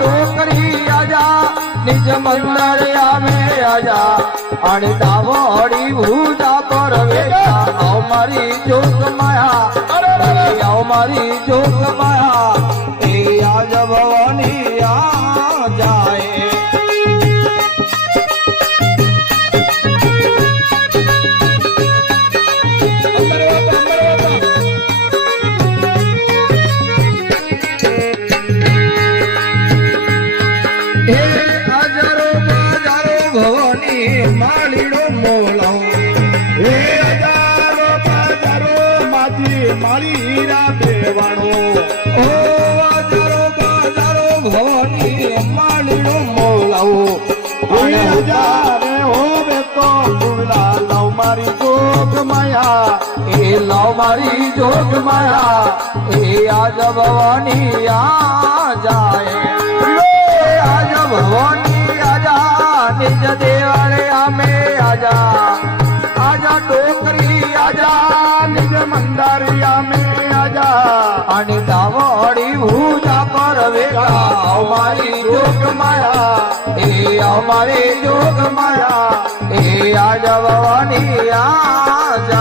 डोकरी आजा निज मंदिर में आजा आणि दावड़ी भूजा पर वेगा आओ मारी जोग माया आओ मारी जोग माया ए आज भवानी आ जाए मालीड़ो मोलो हे हजारो बाजारो माजी मालीरा बेवाणो ओ हजारो बाजारो भवानी मालीड़ो मोलाओ हे हजारे होवे तो बुला लव मारी जोग माया ए लव मारी जोग माया ए आज भवानी आ जाए आज भवानी आजा निज देवालय में आजा आजा डोकरी आजा निज मंदारिया में आजा आणि दावड़ी भूजा पर वेगा हमारी जोग माया ए हमारी जोग माया ए आजा भवानी आजा